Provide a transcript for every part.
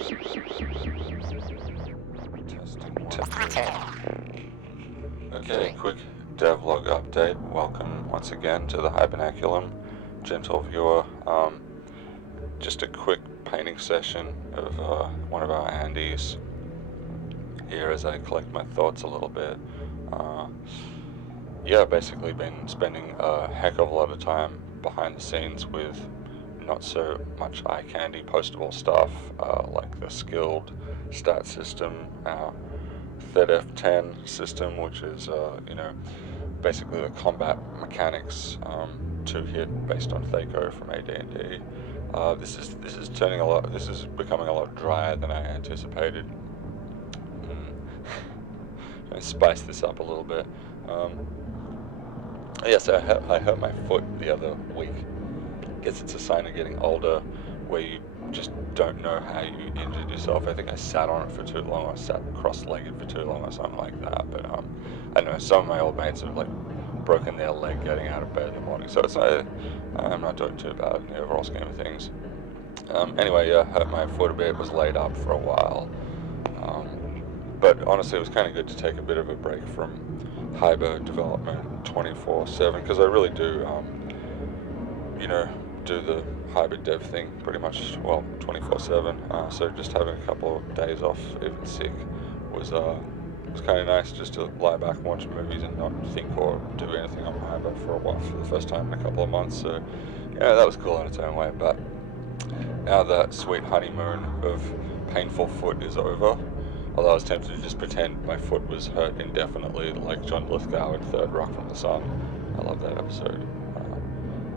Okay, quick devlog update. Welcome once again to the Hibernaculum, gentle viewer. Just a quick painting session of one of our Andes here as I collect my thoughts a little bit. Yeah, basically been spending a heck of a lot of time behind the scenes with not so much eye candy postable stuff, like the skilled stat system, our ThedF10 system, which is basically the combat mechanics, 2-hit based on Thaco from AD&D. This is turning a lot. This is becoming a lot drier than I anticipated. I spice this up a little bit. So I hurt my foot the other week. Guess it's a sign of getting older, where you just don't know how you injured yourself. I think I sat on it for too long, or sat cross-legged for too long, or something like that. But I know some of my old mates have like broken their leg getting out of bed in the morning, so it's not. I'm not doing too bad in the overall scheme of things. Anyway, hurt my foot a bit. Was laid up for a while. But honestly, it was kind of good to take a bit of a break from Hyber development 24/7, because I really do, do the hybrid dev thing pretty much, 24/7. So just having a couple of days off, even sick, was kind of nice, just to lie back and watch movies and not think or do anything on Hyber for a while, for the first time in a couple of months. So that was cool in its own way. But now that sweet honeymoon of painful foot is over, although I was tempted to just pretend my foot was hurt indefinitely, like John Lithgow in Third Rock from the Sun. I love that episode.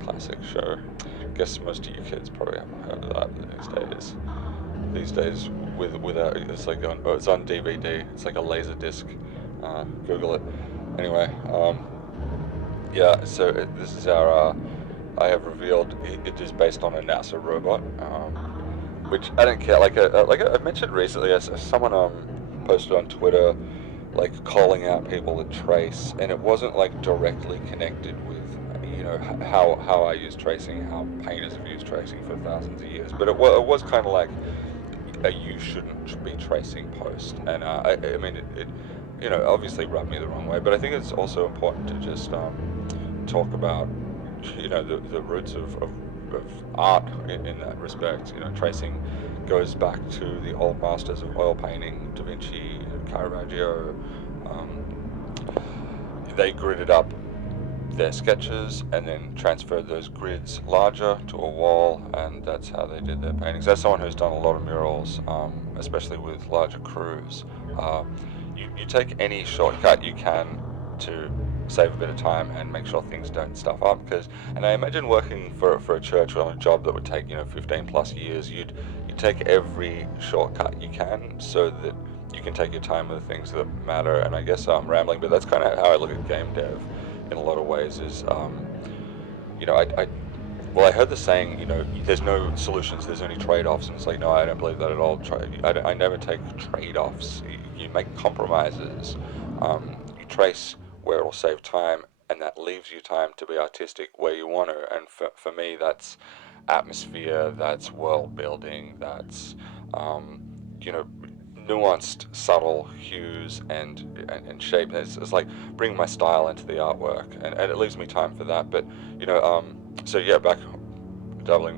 Classic show. Guess most of you kids probably haven't heard of that these days. These days, without it's like it's on DVD. It's like a laser disc. Google it. Anyway, So this is our. I have revealed it is based on a NASA robot. Which I don't care. Like I mentioned recently, someone posted on Twitter, like calling out people that trace, and it wasn't like directly connected with, how I use tracing, how painters have used tracing for thousands of years. But it was kind of like a "you shouldn't be tracing" post, and I mean it obviously rubbed me the wrong way. But I think it's also important to just talk about the roots of art in that respect. Tracing goes back to the old masters of oil painting, Da Vinci, Caravaggio. They gridded up their sketches and then transferred those grids larger to a wall, and that's how they did their paintings. As someone who's done a lot of murals, especially with larger crews, you take any shortcut you can to save a bit of time and make sure things don't stuff up. And I imagine working for a church on a job that would take 15 plus years, you'd take every shortcut you can so that you can take your time with the things that matter. And I guess I'm rambling, but that's kind of how I look at game dev in a lot of ways. Is I heard the saying, there's no solutions, there's only trade-offs, and it's like, no, I don't believe that at all. I never take trade-offs. You make compromises. You trace where it'll save time, and that leaves you time to be artistic where you want to. And for me, that's atmosphere, that's world building, that's nuanced, subtle hues and shape. It's like bringing my style into the artwork, and it leaves me time for that. But back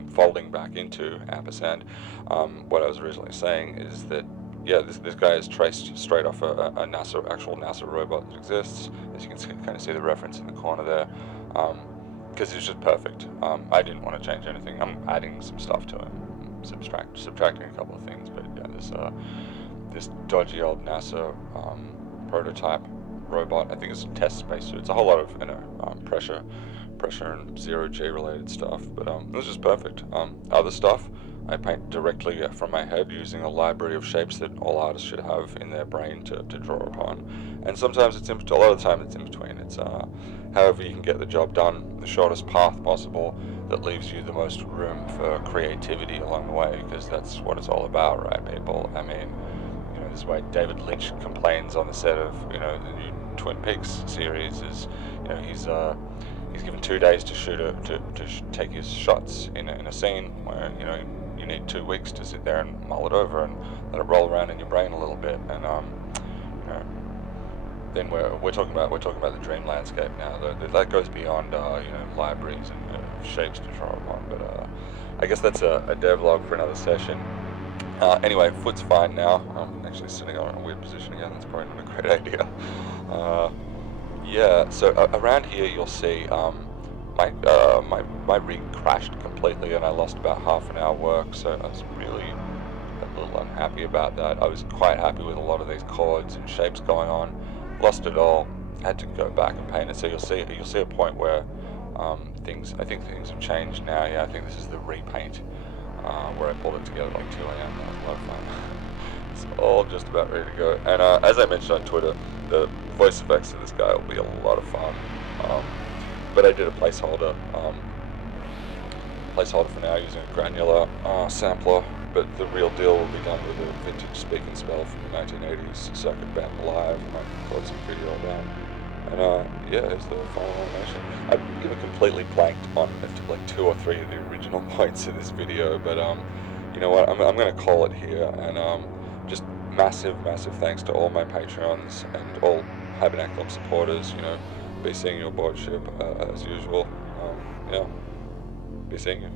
folding back into ampersand. What I was originally saying is that this guy is traced straight off a actual NASA robot that exists. As you can kind of see the reference in the corner there, because it's just perfect. I didn't want to change anything. I'm adding some stuff to it, subtracting a couple of things. But this dodgy old NASA prototype robot. I think it's a test spacesuit. It's a whole lot of pressure and zero G related stuff. But it was just perfect. Other stuff I paint directly from my head using a library of shapes that all artists should have in their brain to draw upon. And sometimes a lot of the time it's in between. It's however you can get the job done, the shortest path possible that leaves you the most room for creativity along the way, because that's what it's all about, right, people? I mean, this is why David Lynch complains on the set of, the new Twin Peaks series is, he's given 2 days to shoot to take his shots in a scene where, you need 2 weeks to sit there and mull it over and let it roll around in your brain a little bit, and you know, then we're talking about the dream landscape now. That goes beyond you know, libraries and shapes to draw upon. But I guess that's a devlog for another session. Anyway, foot's fine now. I'm actually sitting on a weird position again. That's probably not a great idea. Yeah. So around here you'll see my rig crashed completely, and I lost about half an hour work. So I was really a little unhappy about that. I was quite happy with a lot of these chords and shapes going on. Lost it all. Had to go back and paint it. So you'll see a point where I think things have changed now. Yeah, I think this is the repaint where I pulled it together like 2 a.m. That was a lot of fun. It's all just about ready to go. And as I mentioned on Twitter, the voice effects of this guy will be a lot of fun. But I did a placeholder for now using a granular sampler. But the real deal will be done with a vintage Speak and Spell from the 1980s circuit band live, and I recorded some video of that. And yeah, here's the final animation. I've even completely blanked on like 2 or 3 of the original points of this video, but you know what? I'm gonna call it here, and just massive thanks to all my Patreons and all Hibernaculum supporters. You know, be seeing you aboard ship as usual. Yeah, be seeing you.